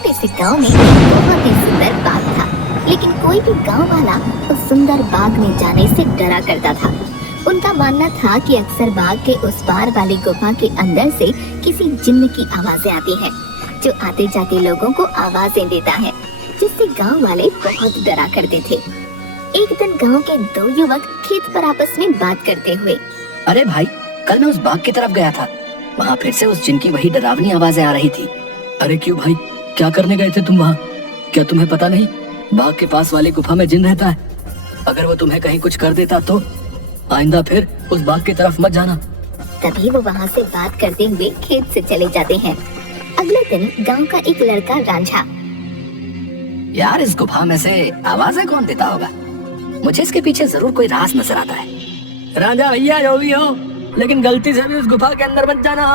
छोटे से गांव में एक बहुत ही सुंदर बाग था, लेकिन कोई भी गांव वाला उस सुंदर बाग में जाने से डरा करता था। उनका मानना था कि अक्सर बाग के उस पार वाली गुफा के अंदर से किसी जिन्न की आवाजें आती हैं, जो आते जाते लोगों को आवाजें देता है, जिससे गांव वाले बहुत डरा करते थे। एक दिन गांव के दो युवक खेत पर आपस में बात करते हुए, अरे भाई, कल मैं उस बाग की तरफ गया था। वहाँ फिर से उस जिन की वही डरावनी आवाजें आ रही थी। अरे क्यों भाई, क्या करने गए थे तुम वहाँ? क्या तुम्हें पता नहीं बाग के पास वाली गुफा में जिन रहता है? अगर वो तुम्हें कहीं कुछ कर देता तो आइंदा फिर उस बाग की तरफ मत जाना। तभी वो वहाँ से बात करते हुए खेत से चले जाते हैं। अगले दिन गांव का एक लड़का रांझा, यार इस गुफा में से आवाजें कौन देता होगा? मुझे इसके पीछे जरूर कोई राज नजर आता है। रांझा भैया, जो भी हो, लेकिन गलती से भी उस गुफा के अंदर मत जाना।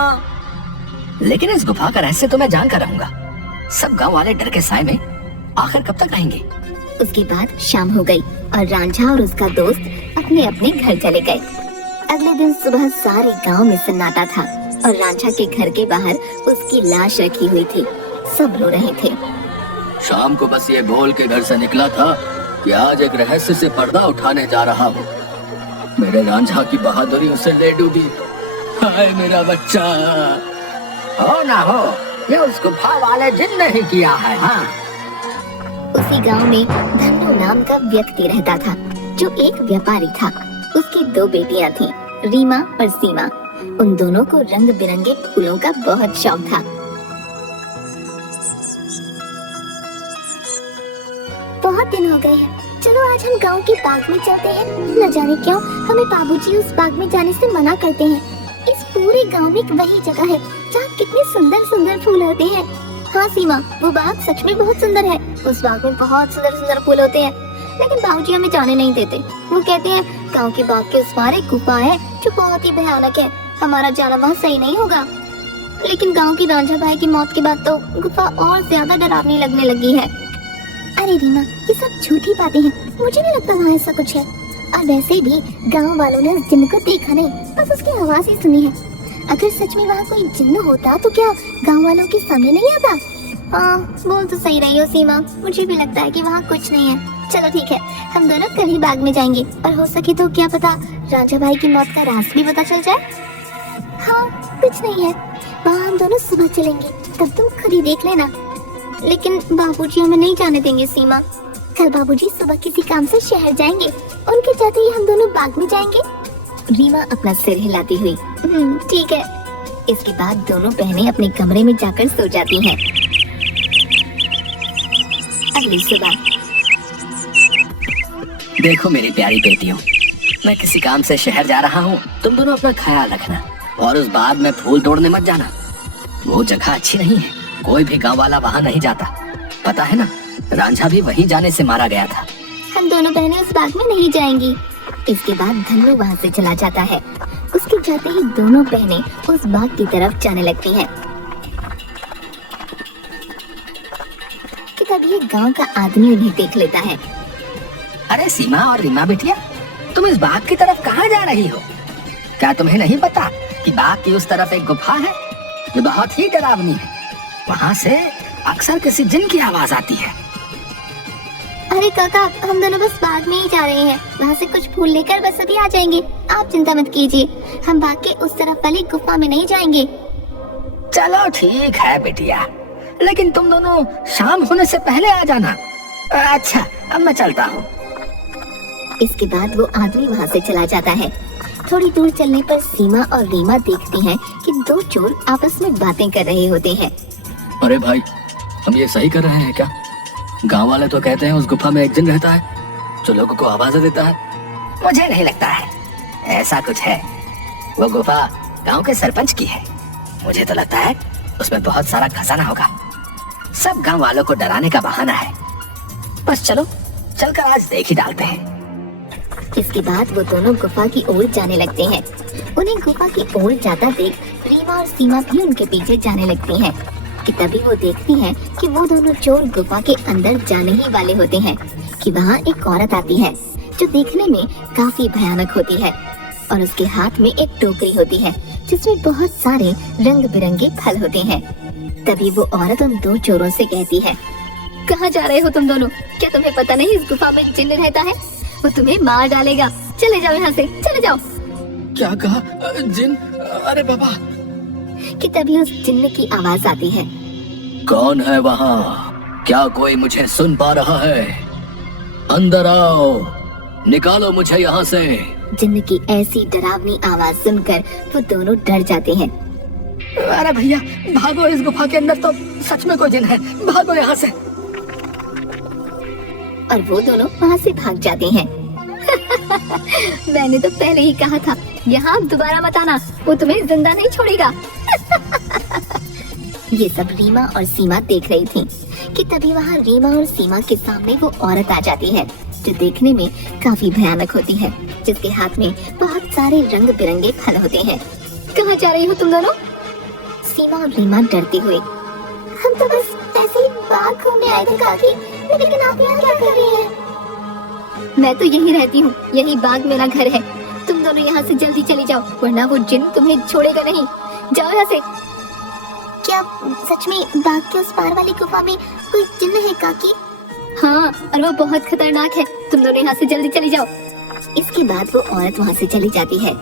लेकिन इस गुफा का रहस्य तो मैं जान कर रहूंगा। सब गांव वाले डर के साए में आखिर कब तक आएंगे? उसके बाद शाम हो गई और रांझा और उसका दोस्त अपने अपने घर चले गए। अगले दिन सुबह सारे गांव में सन्नाटा था और रांझा के घर के बाहर उसकी लाश रखी हुई थी। सब रो रहे थे। शाम को बस ये बोल के घर से निकला था कि आज एक रहस्य से पर्दा उठाने जा रहा हूँ। मेरे रांझा की बहादुरी उसे ले डूबी। हाय मेरा बच्चा। हो ना हो, ये उस गुफा वाले जिन ने ही किया है। हाँ। उसी गांव में धन्नू नाम का व्यक्ति रहता था, जो एक व्यापारी था। उसकी दो बेटियां थीं, रीमा और सीमा। उन दोनों को रंग बिरंगे फूलों का बहुत शौक था। बहुत दिन हो गए हैं, चलो आज हम गांव के बाग में चलते हैं। न जाने क्यों हमें बाबूजी उस बाग में जाने से मना करते हैं। इस पूरे गांव में एक वही जगह है जहाँ कितने सुंदर सुंदर फूल होते हैं। हाँ सीमा, वो बाग सच में बहुत सुंदर है। उस बाग में बहुत सुंदर सुंदर फूल होते हैं, लेकिन बाबूजी हमें जाने नहीं देते। वो कहते हैं गांव के बाग के उस पार एक गुफा है जो बहुत ही भयानक है, हमारा जाना वहाँ सही नहीं होगा। लेकिन गाँव की रांझा भाई की मौत के बाद तो गुफा और ज्यादा डरावनी लगने लगी है। अरे रीमा, ये सब झूठी बातें हैं, मुझे नहीं लगता वहाँ ऐसा कुछ है। और वैसे भी गांव वालों ने उस जिन्न को देखा नहीं, बस उसकी आवाज ही सुनी है। अगर सच में वहाँ कोई जिन्न होता तो क्या गांव वालों के सामने नहीं आता? हाँ, बोल तो सही रही हो सीमा, मुझे भी लगता है कि वहाँ कुछ नहीं है। चलो ठीक है, हम दोनों कल ही बाग में जाएंगे और हो सके तो क्या पता रांझा भाई की मौत का राज भी पता चल जाए। हाँ, कुछ नहीं है, वहाँ हम दोनों सुबह चलेंगे, तब तुम खुद ही देख लेना। लेकिन बाबूजी हमें नहीं जाने देंगे सीमा। कल बाबूजी सुबह किसी काम से शहर जाएंगे, उनके जाते ही हम दोनों बाग में जाएंगे। रीमा अपना सिर हिलाती हुई ठीक है। इसके बाद दोनों बहनें अपने कमरे में जाकर सो जाती हैं। अगली सुबह, देखो मेरी प्यारी बेटियों, मैं किसी काम से शहर जा रहा हूँ। तुम दोनों अपना ख्याल रखना और उस बाग में फूल तोड़ने मत जाना। वो जगह अच्छी नहीं है, कोई भी गांव वाला वहाँ नहीं जाता। पता है ना, रांझा भी वहीं जाने से मारा गया था। हम दोनों बहनें उस बाग में नहीं जाएंगी। इसके बाद धन्नू वहाँ से चला जाता है। उसके जाते ही दोनों बहनें उस बाग की तरफ जाने लगती हैं। कि तभी एक गांव का आदमी उन्हें देख लेता है। अरे सीमा और रीमा बेटिया, तुम इस बाग की तरफ कहाँ जा रही हो? क्या तुम्हें नहीं पता कि बाग की उस तरफ एक गुफा है जो बहुत ही डरावनी है? वहाँ से अक्सर किसी जिन की आवाज आती है। अरे काका, हम दोनों बस बाग में ही जा रहे हैं, वहाँ से कुछ फूल लेकर बस अभी आ जाएंगे। आप चिंता मत कीजिए, हम बाग के उस तरफ वाली गुफा में नहीं जाएंगे। चलो ठीक है बेटिया, लेकिन तुम दोनों शाम होने से पहले आ जाना। अच्छा, अब मैं चलता हूँ। इसके बाद वो आदमी वहाँ से चला जाता है। थोड़ी दूर चलने पर सीमा और रीमा देखती हैं कि दो चोर आपस में बातें कर रहे होते हैं। अरे भाई, हम ये सही कर रहे हैं क्या? गांव वाले तो कहते हैं उस गुफा में एक जिन रहता है जो लोगों को आवाजें देता है। मुझे नहीं लगता है ऐसा कुछ है। वो गुफा गांव के सरपंच की है। मुझे तो लगता है उसमें बहुत सारा खजाना होगा। सब गांव वालों को डराने का बहाना है। बस चलो, चलकर आज देख ही डालते हैं। इसके बाद वो दोनों गुफा की ओर जाने लगते हैं। उन्हें गुफा की ओर जाता देख रीमा और सीमा भी उनके पीछे जाने लगती हैं। कि तभी वो देखती हैं कि वो दोनों चोर गुफा के अंदर जाने ही वाले होते हैं कि वहाँ एक औरत आती है जो देखने में काफी भयानक होती है और उसके हाथ में एक टोकरी होती है जिसमें बहुत सारे रंग बिरंगे फल होते हैं। तभी वो औरत उन दो चोरों से कहती है, कहाँ जा रहे हो तुम दोनों? क्या तुम्हें पता नहीं इस गुफा में जिन्न रहता है? वो तुम्हें मार डालेगा। चले जाओ यहाँ से, चले जाओ। क्या कहा? जिन? अरे बाबा। कि तभी उस जिन्न की आवाज आती है, कौन है वहाँ? क्या कोई मुझे सुन पा रहा है? अंदर आओ, निकालो मुझे यहाँ से। जिन्न की ऐसी डरावनी आवाज सुनकर वो दोनों डर जाते हैं। अरे भैया भागो, इस गुफा के अंदर तो सच में कोई जिन है, भागो यहाँ से। और वो दोनों वहाँ से भाग जाते हैं। मैंने तो पहले ही कहा था, यहाँ दोबारा मत आना, वो तुम्हें जिंदा नहीं छोड़ेगा। ये सब रीमा और सीमा देख रही थी कि तभी वहाँ रीमा और सीमा के सामने वो औरत आ जाती है जो देखने में काफी भयानक होती है, जिसके हाथ में बहुत सारे रंग बिरंगे फल होते हैं। कहाँ जा रही हो तुम दोनों? सीमा और रीमा डरते हुए, हम तो बस ऐसे ही बाग घूमने आए थे काकी, लेकिन आप यहाँ क्या कर रही हैं? मैं तो यहीं रहती हूँ, यही बाग मेरा घर है। तुम दोनों यहाँ से जल्दी चली जाओ, वरना वो जिन तुम्हें छोड़ेगा नहीं। जाओ यहाँ से। क्या सच में बाग के उस पार वाली गुफा में कोई जिन्न है काकी? हाँ, और वो बहुत खतरनाक है। तुम दोनों यहाँ से जल्दी चली जाओ। इसके बाद वो औरत वहाँ से चली जाती है।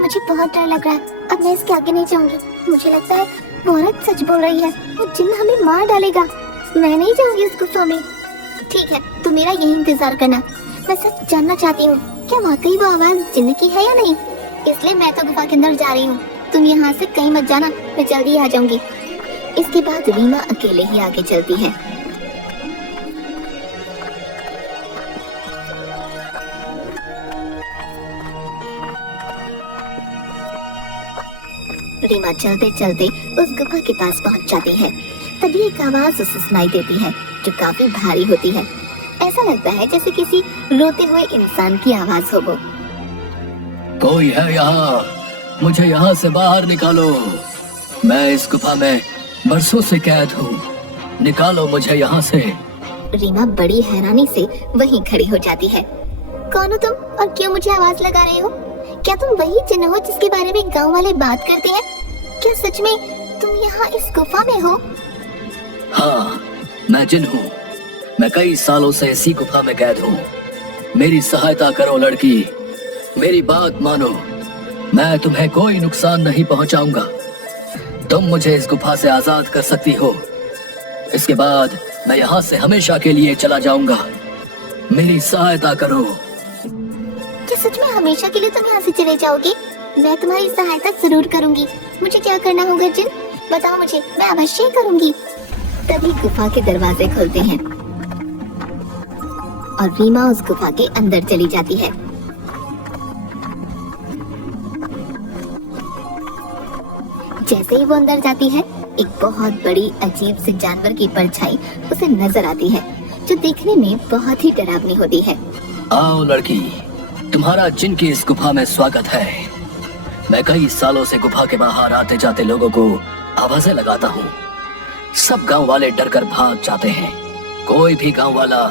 मुझे बहुत डर लग रहा है, अब मैं इसके आगे नहीं जाऊंगी। मुझे लगता है वो औरत सच बोल रही है, वो जिन्न हमें मार डालेगा। मैं नहीं जाऊंगी उस गुफा में। ठीक है, तुम मेरा यही इंतजार करना। मैं सच जानना चाहती हूँ, क्या वाकई वो आवाज जिन्न की है या नहीं? इसलिए मैं तो गुफा के अंदर जा रही हूँ। तुम यहाँ से कहीं मत जाना, मैं जल्दी आ जाऊंगी। इसके बाद रीमा अकेले ही आगे चलती है। रीमा चलते चलते उस गुफा के पास पहुंच जाती है। तभी एक आवाज उसे सुनाई देती है जो काफी भारी होती है। ऐसा लगता है जैसे किसी रोते हुए इंसान की आवाज हो। वो कोई है यहाँ? मुझे यहाँ से बाहर निकालो। मैं इस गुफा में बरसों से कैद हूँ, निकालो मुझे यहाँ से। रीमा बड़ी हैरानी से वहीं खड़ी हो जाती है। कौन हो तुम और क्यों मुझे आवाज लगा रहे हो? क्या तुम वही जिन्न हो जिसके बारे में गांव वाले बात करते हैं? क्या सच में तुम यहाँ इस गुफा में हो? हाँ, मैं जिन हूँ। मैं कई सालों से इसी गुफा में कैद हूँ। मेरी सहायता करो लड़की, मेरी बात मानो। मैं तुम्हें कोई नुकसान नहीं पहुंचाऊंगा। तुम मुझे इस गुफा से आजाद कर सकती हो। इसके बाद मैं यहाँ से हमेशा के लिए चला जाऊंगा। मेरी सहायता करो। क्या सच में हमेशा के लिए तुम यहाँ से चले जाओगे? मैं तुम्हारी सहायता जरूर करूंगी। मुझे क्या करना होगा जिन? बताओ मुझे, मैं अवश्य करूंगी। तभी गुफा के दरवाजे खुलते हैं और रीमा उस गुफा के अंदर चली जाती है। जैसे ही वो अंदर जाती है, एक बहुत बड़ी अजीब से जानवर की परछाई उसे नजर आती है जो देखने में बहुत ही डरावनी होती है। आओ लड़की, तुम्हारा जिन की इस गुफा में स्वागत है। मैं कई सालों से गुफा के बाहर आते जाते लोगों को आवाजें लगाता हूँ। सब गांव वाले डर कर भाग जाते हैं। कोई भी गांव वाला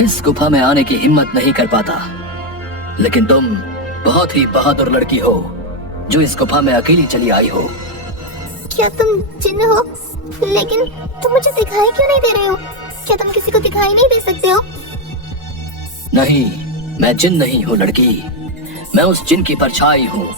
इस गुफा में आने की हिम्मत नहीं कर पाता। लेकिन तुम बहुत ही बहादुर लड़की हो जो इस गुफा में अकेली चली आई हो। क्या तुम जिन्न हो? लेकिन तुम मुझे दिखाई क्यों नहीं दे रहे हो? क्या तुम किसी को दिखाई नहीं दे सकते हो? नहीं, मैं जिन नहीं हूँ लड़की, मैं उस जिन की परछाई हूँ।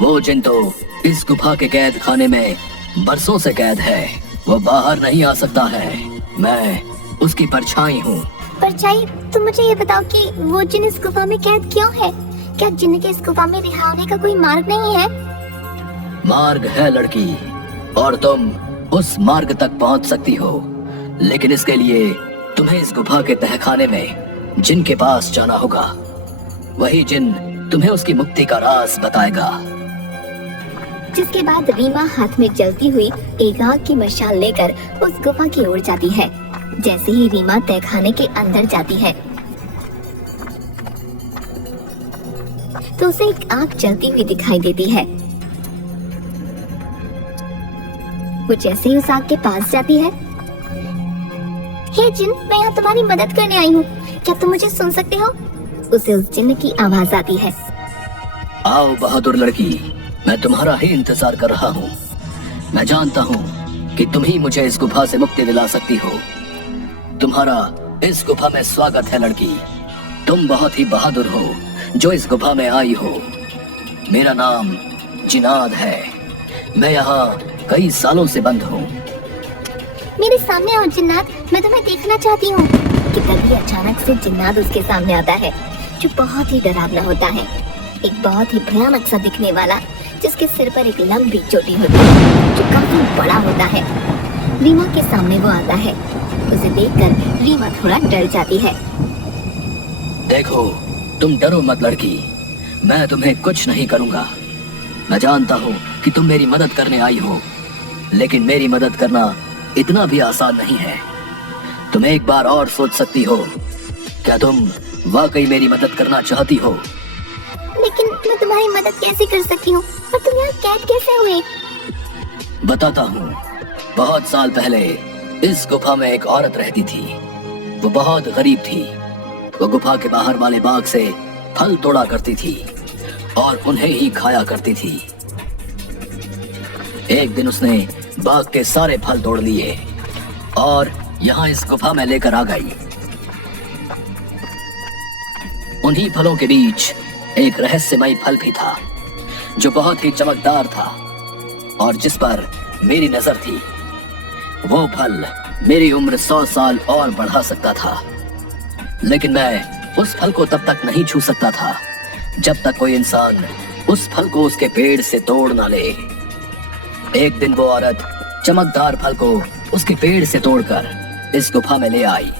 वो जिन तो इस गुफा के कैद खाने में बरसों से कैद है, वो बाहर नहीं आ सकता है। मैं उसकी परछाई हूँ। परछाई? तुम मुझे ये बताओ कि वो जिन इस गुफा में कैद क्यों है? क्या जिन्न के इस गुफा में रिहा होने का कोई मार्ग नहीं है? मार्ग है लड़की, और तुम उस मार्ग तक पहुंच सकती हो। लेकिन इसके लिए तुम्हें इस गुफा के तहखाने में जिन के पास जाना होगा। वही जिन तुम्हें उसकी मुक्ति का राज बताएगा। जिसके बाद रीमा हाथ में जलती हुई एक आग की मशाल लेकर उस गुफा की ओर जाती है। जैसे ही रीमा तहखाने के अंदर जाती है तो उसे एक आग जलती हुई दिखाई देती है। वो जैसे ही उस आग के पास जाती है, हे जिन, मैं यहाँ तुम्हारी मदद करने आई हूँ, क्या तुम मुझे सुन सकते हो? उसे उस जिन्न की आवाज आती है। आओ बहादुर लड़की, मैं तुम्हारा ही इंतजार कर रहा हूँ। मैं जानता हूँ कि तुम ही मुझे इस गुफा से मुक्ति दिला सकती हो। तुम्हारा इस गुफा में स्वागत है लड़की। तुम बहुत ही बहादुर हो जो इस गुफा में आई हो। मेरा नाम जिनाद है। मैं यहाँ कई सालों से बंद हूँ। मेरे सामने आओ जिन्नात, मैं तुम्हें देखना चाहती हूँ। कि तभी अचानक से जिन्नात उसके सामने आता है, जो बहुत ही डरावना होता है। एक बहुत ही भयानक सा दिखने वाला, जिसके सिर पर एक लंबी चोटी होती है, जो काफी बड़ा होता है। रीमा के सामने वो आता है। उसे देखकर रीमा थोड़ा डर जाती है। देखो, तुम डरो मत लड़की, मैं तुम्हें कुछ नहीं करूँगा। मैं जानता हूँ कि तुम मेरी मदद करने आई हो, लेकिन मेरी मदद करना इतना भी आसान नहीं है। तुम एक बार और सोच सकती हो। क्या तुम वाकई मेरी मदद करना चाहती हो? लेकिन मैं तुम्हारी मदद कैसे कर सकती हूँ, और तुम यहाँ कैद कैसे हुए? बताता हूँ। बहुत साल पहले इस गुफा में एक औरत रहती थी। वो बहुत गरीब थी। वो गुफा के बाहर वाले बाग से फल तोड़ा करती थी और उन्हें ही खाया करती थी। एक दिन उसने बाग के सारे फल तोड़ लिए और यहाँ इस गुफा में लेकर आ गई। उन्हीं फलों के बीच एक रहस्यमयी फल भी था, जो बहुत ही चमकदार था और जिस पर मेरी नजर थी। वो फल मेरी उम्र 100 साल और बढ़ा सकता था, लेकिन मैं उस फल को तब तक नहीं छू सकता था जब तक कोई इंसान उस फल को उसके पेड़ से तोड़ ना ले। एक दिन वो औरत चमकदार फल को उसके पेड़ से तोड़कर इस गुफा में ले आई।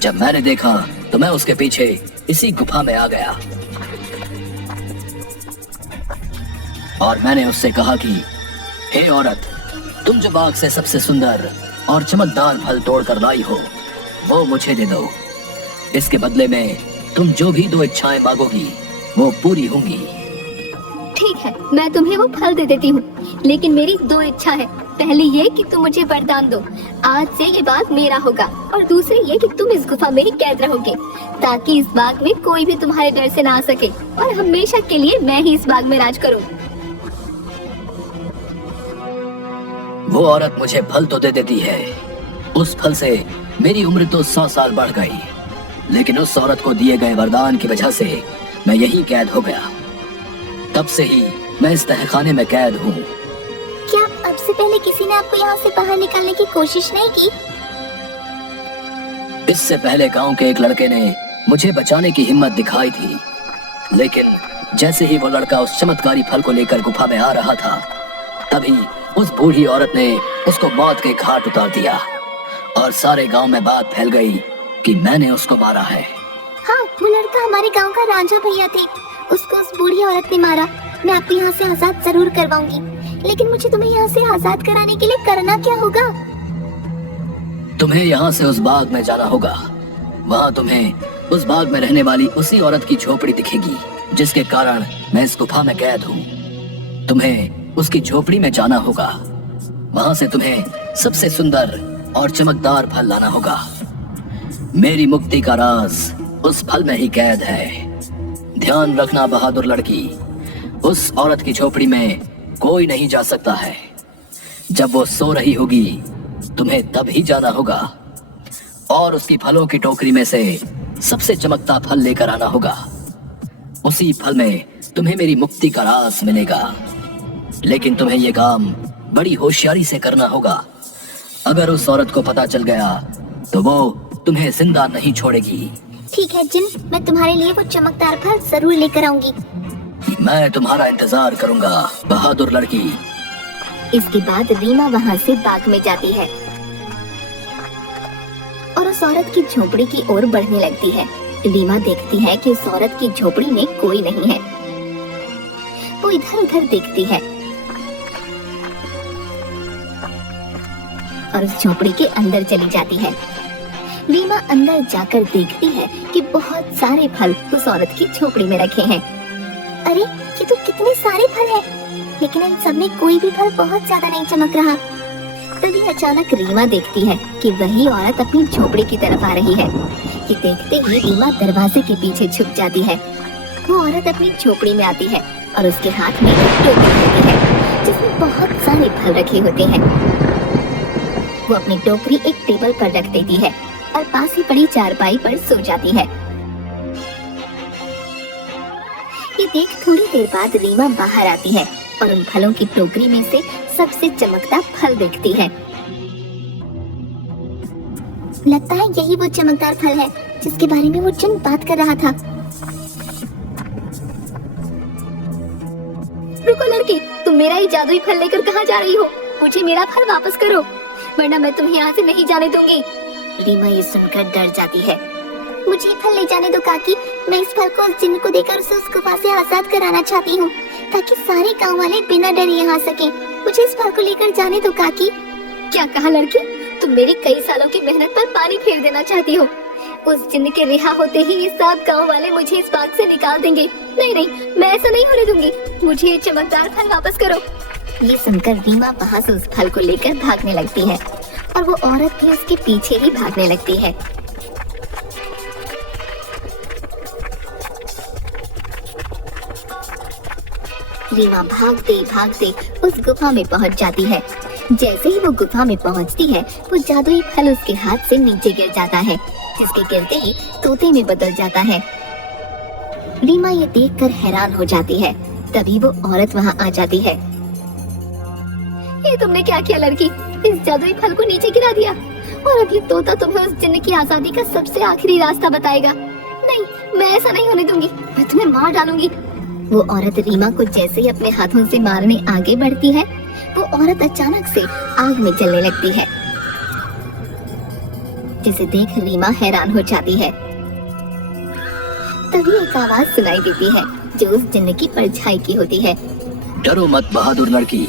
जब मैंने देखा तो मैं उसके पीछे इसी गुफा में आ गया और मैंने उससे कहा कि हे औरत, तुम जो बाग से सबसे सुंदर और चमकदार फल तोड़कर लाई हो, वो मुझे दे दो। इसके बदले में तुम जो भी 2 इच्छाएं मांगोगी वो पूरी होंगी। ठीक है, मैं तुम्हें वो फल दे देती हूँ, लेकिन मेरी 2 इच्छा है। पहली ये कि तुम मुझे वरदान दो, आज से ये बाग मेरा होगा, और दूसरी ये कि तुम इस गुफा में ही कैद रहोगे, ताकि इस बाग में कोई भी तुम्हारे डर से ना आ सके, और हमेशा के लिए मैं ही इस बाग में राज करूँ। वो औरत मुझे फल तो दे देती है। उस फल से मेरी उम्र तो 100 साल बढ़ गई, लेकिन उस औरत को दिए गए वरदान की वजह से मैं यहीं कैद हो गया। तब से ही मैं इस तहखाने में कैद हूँ। क्या अब से पहले किसी ने आपको यहाँ से बाहर निकालने की कोशिश नहीं की? इससे पहले गांव के एक लड़के ने मुझे बचाने की हिम्मत दिखाई थी, लेकिन जैसे ही वो लड़का उस चमत्कारी फल को लेकर गुफा में आ रहा था, तभी उस बूढ़ी औरत ने उसको मौत के घाट उतार दिया और सारे गांव में बात फैल गई कि मैंने उसको मारा है। हाँ, वो लड़का हमारे गांव का रांझा भैया थे। उसको उस बूढ़ी औरत ने मारा। मैं आपको यहाँ से आजाद जरूर करवाऊंगी, लेकिन मुझे तुम्हें यहाँ से आजाद कराने के लिए करना क्या होगा? तुम्हें यहाँ से उस बाग में जाना होगा। वहाँ तुम्हें उस बाग में रहने वाली उसी औरत की झोपड़ी दिखेगी, जिसके कारण मैं इस गुफा में कैद हूँ। तुम्हें उसकी झोपड़ी में जाना होगा। वहाँ से तुम्हें सबसे सुंदर और चमकदार फल लाना होगा। मेरी मुक्ति का राज उस फल में ही कैद है। ध्यान रखना बहादुर लड़की, उस औरत की झोपड़ी में कोई नहीं जा सकता है। जब वो सो रही होगी तुम्हें तब ही जाना होगा और उसकी फलों की टोकरी में से सबसे चमकता फल लेकर आना होगा। उसी फल में तुम्हें मेरी मुक्ति का राज मिलेगा, लेकिन तुम्हें ये काम बड़ी होशियारी से करना होगा। अगर उस औरत को पता चल गया तो वो तुम्हें जिंदा नहीं छोड़ेगी। ठीक है जिन, मैं तुम्हारे लिए वो चमकदार फल जरूर लेकर आऊंगी। मैं तुम्हारा इंतजार करूंगा बहादुर लड़की। इसके बाद रीमा वहाँ से बाग में जाती है और उस औरत की झोपड़ी की ओर बढ़ने लगती है। रीमा देखती है कि उस औरत की झोपड़ी में कोई नहीं है। वो इधर उधर देखती है और उस झोपड़ी के अंदर चली जाती है। रीमा अंदर जाकर देखती है कि बहुत सारे फल उस औरत की झोपड़ी में रखे हैं। अरे ये तो कितने सारे फल हैं, लेकिन इन सब में कोई भी फल बहुत ज्यादा नहीं चमक रहा। तभी अचानक रीमा देखती है कि वही औरत अपनी झोपड़ी की तरफ आ रही है। ये देखते ही रीमा दरवाजे के पीछे छुप जाती है। वो औरत अपनी झोपड़ी में आती है और उसके हाथ में एक टोकरी होती है जिसमें बहुत सारे फल रखे होते हैं। वो अपनी टोकरी एक टेबल पर रख देती है और पास ही पड़ी चारपाई पर सो जाती है। ये देख थोड़ी देर बाद रीमा बाहर आती है और उन फलों की टोकरी में से सबसे चमकता फल देखती है। लगता है यही वो चमकदार फल है जिसके बारे में वो जिन बात कर रहा था। रुको लड़की, तुम मेरा ही जादुई फल लेकर कहाँ जा रही हो? मुझे मेरा फल वापस करो, वरना मैं तुम्हें यहाँ से नहीं जाने दूंगी। रीमा ये सुनकर डर जाती है। मुझे ये फल ले जाने दो काकी, मैं इस फल को उस जिन्न को देकर उसे उस गुफा से आजाद कराना चाहती हूँ, ताकि सारे गांव वाले बिना डरे यहाँ आ सकें। मुझे इस फल को लेकर जाने दो काकी। क्या कहा लड़की? तुम मेरी कई सालों की मेहनत पर पानी फेर देना चाहती हो? उस जिन्न के रिहा होते ही ये सब गांव वाले मुझे इस बाग से निकाल देंगे। नहीं नहीं, मैं ऐसा नहीं होने दूंगी। मुझे ये चमकदार फल वापस करो। ये सुनकर रीमा वहाँ से उस फल को लेकर भागने लगती है और वो औरत भी उसके पीछे ही भागने लगती है। रीमा भागते भागते उस गुफा में पहुंच जाती है। जैसे ही वो गुफा में पहुंचती है, वो जादुई फल उसके हाथ से नीचे गिर जाता है, जिसके गिरते ही तोते में बदल जाता है। रीमा ये देखकर हैरान हो जाती है। तभी वो औरत वहाँ आ जाती है। ये तुमने क्या किया लड़की? इस जादुई फल को नीचे गिरा दिया और अब ये तोता तुम्हें उस जिन्न की आजादी का सबसे आखिरी रास्ता बताएगा। नहीं, मैं ऐसा नहीं होने दूंगी, मैं तुम्हें मार डालूंगी। वो औरत रीमा को जैसे ही अपने हाथों से मारने आगे बढ़ती है, वो औरत अचानक से आग में जलने लगती है, जिसे देख रीमा हैरान हो जाती है। तभी एक आवाज सुनाई देती है जो उस जिन्न की परछाई की होती है। डरो मत बहादुर लड़की,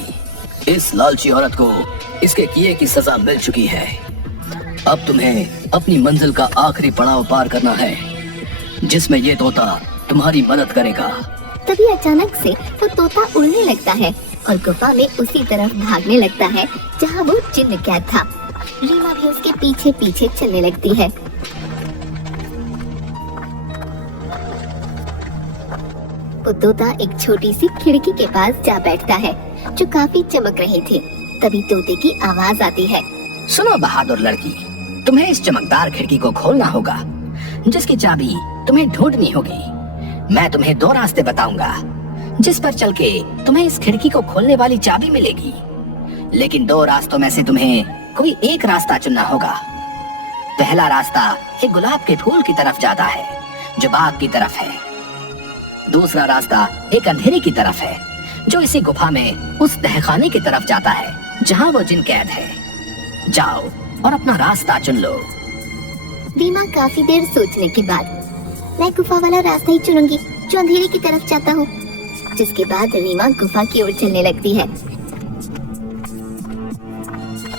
इस लालची औरत को इसके किए की सजा मिल चुकी है। अब तुम्हें अपनी मंजिल का आखिरी पड़ाव पार करना है, जिसमें ये तोता तुम्हारी मदद करेगा। तभी अचानक से वो तोता उड़ने लगता है और गुफा में उसी तरफ भागने लगता है जहाँ वो जिन्न कैद था। रीमा भी उसके पीछे पीछे चलने लगती है। वो तोता एक छोटी सी खिड़की के पास जा बैठता है जो काफी चमक रही थी। तभी तोते की आवाज आती है। सुनो बहादुर लड़की, तुम्हें इस चमकदार खिड़की को खोलना होगा, जिसकी चाबी तुम्हें ढूंढनी होगी। मैं तुम्हें 2 रास्ते बताऊंगा, जिस पर चल के तुम्हें इस खिड़की को खोलने वाली चाबी मिलेगी। लेकिन 2 रास्तों में से तुम्हें कोई एक रास्ता चुनना होगा। पहला रास्ता एक गुलाब के फूल की तरफ जाता है, जो बाग की तरफ है। दूसरा रास्ता एक अंधेरे की तरफ है, जो इसी गुफा में उस तहखाने की तरफ जाता है, जहाँ वो जिन कैद है। जाओ और अपना रास्ता चुन लो। रीमा काफी देर सोचने के बाद, मैं गुफा वाला रास्ता ही चुनूंगी जो अंधेरे की तरफ जाता हो। जिसके बाद रीमा गुफा की ओर चलने लगती है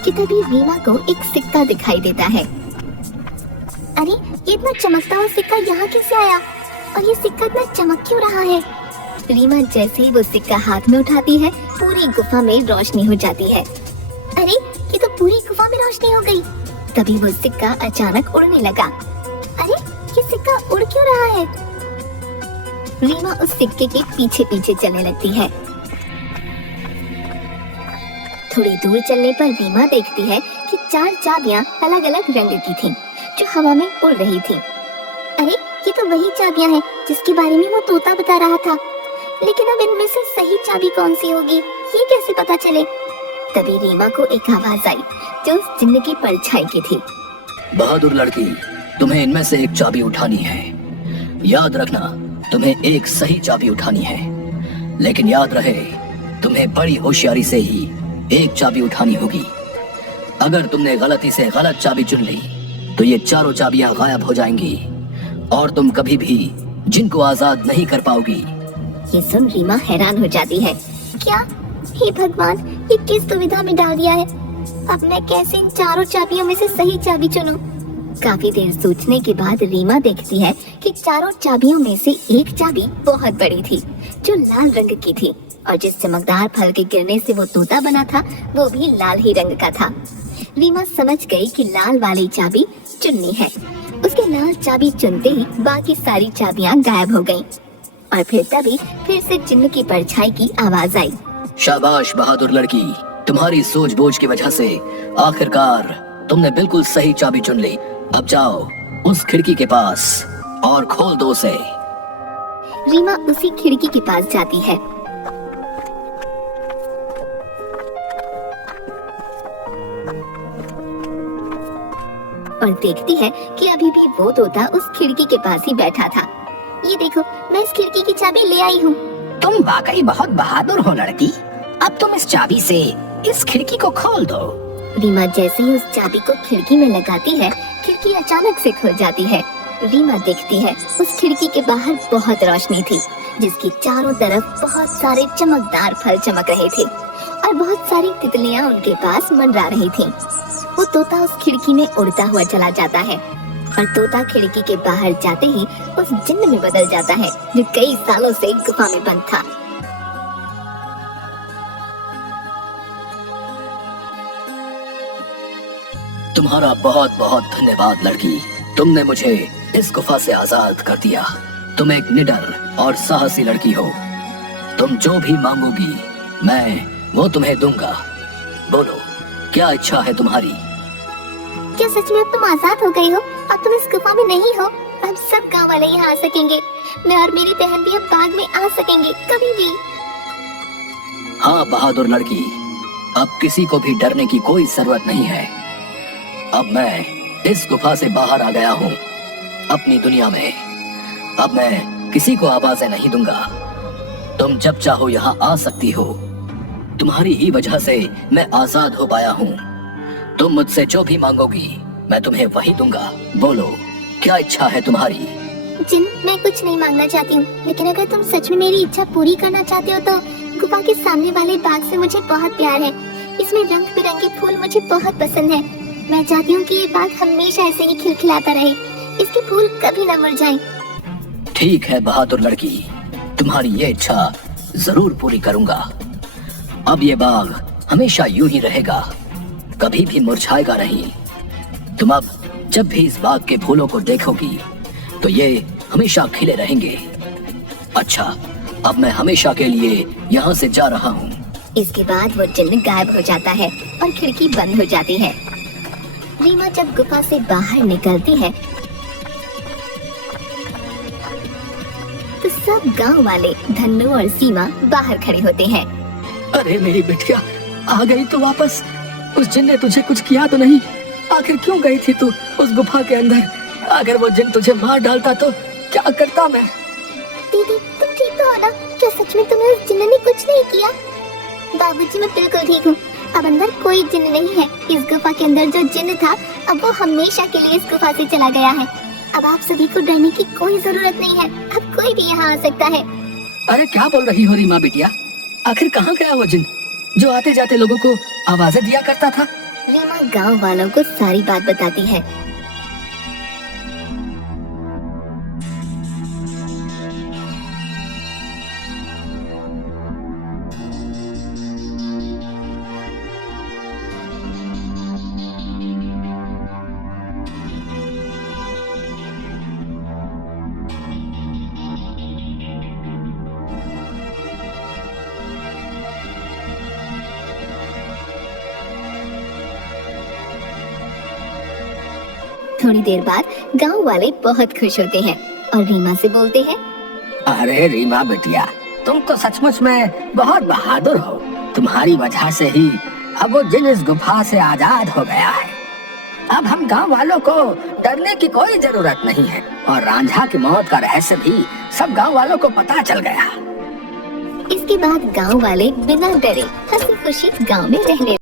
कि तभी रीमा को एक सिक्का दिखाई देता है। अरे, ये इतना चमकता हुआ सिक्का यहाँ कैसे आया? और ये सिक्का इतना चमक क्यों रहा है? रीमा जैसे ही वो सिक्का हाथ में उठाती है, पूरी गुफा में रोशनी हो जाती है। अरे, ये तो पूरी गुफा में रोशनी हो गई। तभी वो सिक्का अचानक उड़ने लगा। अरे, ये सिक्का उड़ क्यों रहा है? रीमा उस सिक्के के पीछे पीछे चलने लगती है। थोड़ी दूर चलने पर रीमा देखती है कि 4 चाबियां अलग अलग रंग की थीं, जो हवा में उड़ रही थीं। अरे, ये तो वही चाबियां हैं जिसके बारे में वो तोता बता रहा था। लेकिन अब इनमें से सही चाबी कौन सी होगी, ये कैसे पता चले? तभी रीमा को एक आवाज आई जो उस जिन्न की परछाई की थी। बहादुर लड़की, तुम्हें इनमें से एक चाबी उठानी है। याद रखना, तुम्हें एक सही चाबी उठानी है। लेकिन याद रहे, तुम्हें बड़ी होशियारी से ही एक चाबी उठानी होगी। अगर तुमने गलती से गलत चाबी चुन ली, तो ये चारों चाबियां गायब हो जाएंगी और तुम कभी भी जिनको आजाद नहीं कर पाओगी। ये सुन रीमा हैरान हो जाती है। क्या? हे भगवान, ये किस दुविधा में डाल दिया है? अब मैं कैसे इन चारों चाबियों में से सही चाबी चुनूं? काफी देर सोचने के बाद रीमा देखती है कि चारों चाबियों में से एक चाबी बहुत बड़ी थी, जो लाल रंग की थी, और जिस चमकदार फल के गिरने से वो तोता बना था, वो भी लाल ही रंग का था। रीमा समझ गई कि लाल वाली चाबी चुननी है। उसके लाल चाबी चुनते ही बाकी सारी चाबियां गायब हो गईं। और फिर तभी फिर से जिन्न की परछाई की आवाज आई। शाबाश बहादुर लड़की, तुम्हारी सूझबूझ की वजह से आखिरकार तुमने बिल्कुल सही चाबी चुन ली। अब जाओ उस खिड़की के पास और खोल दो उसे। रीमा उसी खिड़की के पास जाती है। और देखती है कि अभी भी वो तोता उस खिड़की के पास ही बैठा था। ये देखो, मैं इस खिड़की की चाबी ले आई हूँ। तुम वाकई बहुत बहादुर हो लड़की। अब तुम इस चाबी से इस खिड़की को खोल दो। रीमा जैसे ही उस चाबी को खिड़की में लगाती है, खिड़की अचानक से खुल जाती है। रीमा देखती है उस खिड़की के बाहर बहुत रोशनी थी, जिसकी चारों तरफ बहुत सारे चमकदार फल चमक रहे थे और बहुत सारी तितलियां उनके पास मंडरा रही थीं। वो तोता उस खिड़की में उड़ता हुआ चला जाता है और तोता खिड़की के बाहर जाते ही उस जिन्न में बदल जाता है जो कई सालों से गुफा में बंद था। तुम्हारा बहुत बहुत धन्यवाद लड़की, तुमने मुझे इस गुफा से आजाद कर दिया। तुम एक निडर और साहसी लड़की हो। तुम जो भी मांगोगी मैं वो तुम्हें दूंगा। बोलो क्या इच्छा है तुम्हारी? क्या सच में अब तुम आजाद हो गई हो? अब तुम इस गुफा में नहीं हो। अब सब गांव वाले यहाँ आ सकेंगे। मैं और मेरी बहन भी अब बाग में आ सकेंगे कभी भी। हाँ बहादुर लड़की, अब किसी को भी डरने की कोई जरूरत नहीं है। अब मैं इस गुफा से बाहर आ गया हूँ अपनी दुनिया में। अब मैं किसी को आवाजें नहीं दूंगा। तुम जब चाहो यहाँ आ सकती हो। तुम्हारी ही वजह से मैं आजाद हो पाया हूँ। तुम मुझसे जो भी मांगोगी मैं तुम्हें वही दूंगा। बोलो क्या इच्छा है तुम्हारी? जिन, मैं कुछ नहीं मांगना चाहती हूँ, लेकिन अगर तुम सच में मेरी इच्छा पूरी करना चाहते हो तो गुफा के सामने वाले बाग से मुझे बहुत प्यार है। इसमें रंग बिरंगे फूल मुझे बहुत पसंद है। मैं चाहती हूँ कि ये बाग हमेशा ऐसे ही खिलखिलाता रहे, इसके फूल कभी न मर जाएं। ठीक है बहादुर लड़की, तुम्हारी ये इच्छा जरूर पूरी करूंगा। अब ये बाग हमेशा यूं ही रहेगा, कभी भी मुरझाएगा नहीं। तुम अब जब भी इस बाग के फूलों को देखोगी तो ये हमेशा खिले रहेंगे। अच्छा, अब मैं हमेशा के लिए यहाँ से जा रहा हूँ। इसके बाद वो जिन्न गायब हो जाता है और खिड़की बंद हो जाती है। रीमा जब गुफा से बाहर निकलती है तो सब गांव वाले धन्नू और सीमा बाहर खड़े होते हैं। अरे मेरी बिटिया आ गई तो वापस। उस जिन ने तुझे कुछ किया तो नहीं? आखिर क्यों गई थी तू उस गुफा के अंदर? अगर वो जिन तुझे मार डालता तो क्या करता मैं? दीदी तुम ठीक तो हो ना? क्या सच में तुम्हें उस जिन्न ने कुछ नहीं किया? बाबूजी मैं बिल्कुल ठीक हूँ। अब अंदर कोई जिन्न नहीं है। इस गुफा के अंदर जो जिन्न था अब वो हमेशा के लिए इस गुफा से चला गया है। अब आप सभी को डरने की कोई जरूरत नहीं है। अब कोई भी यहाँ आ सकता है। अरे क्या बोल रही हो रीमा बिटिया? आखिर कहाँ गया वो जिन जो आते जाते लोगों को आवाजें दिया करता था? रीमा गांव वालों को सारी बात बताती है। थोड़ी देर बाद गांव वाले बहुत खुश होते हैं और रीमा से बोलते हैं, अरे रीमा बिटिया, तुम तो सचमुच में बहुत बहादुर हो। तुम्हारी वजह से ही अब वो जिन इस गुफा से आजाद हो गया है। अब हम गांव वालों को डरने की कोई जरूरत नहीं है। और रांझा की मौत का रहस्य भी सब गांव वालों को पता चल गया। इसके बाद गांव वाले बिना डरे हंसी खुशी गांव में रहने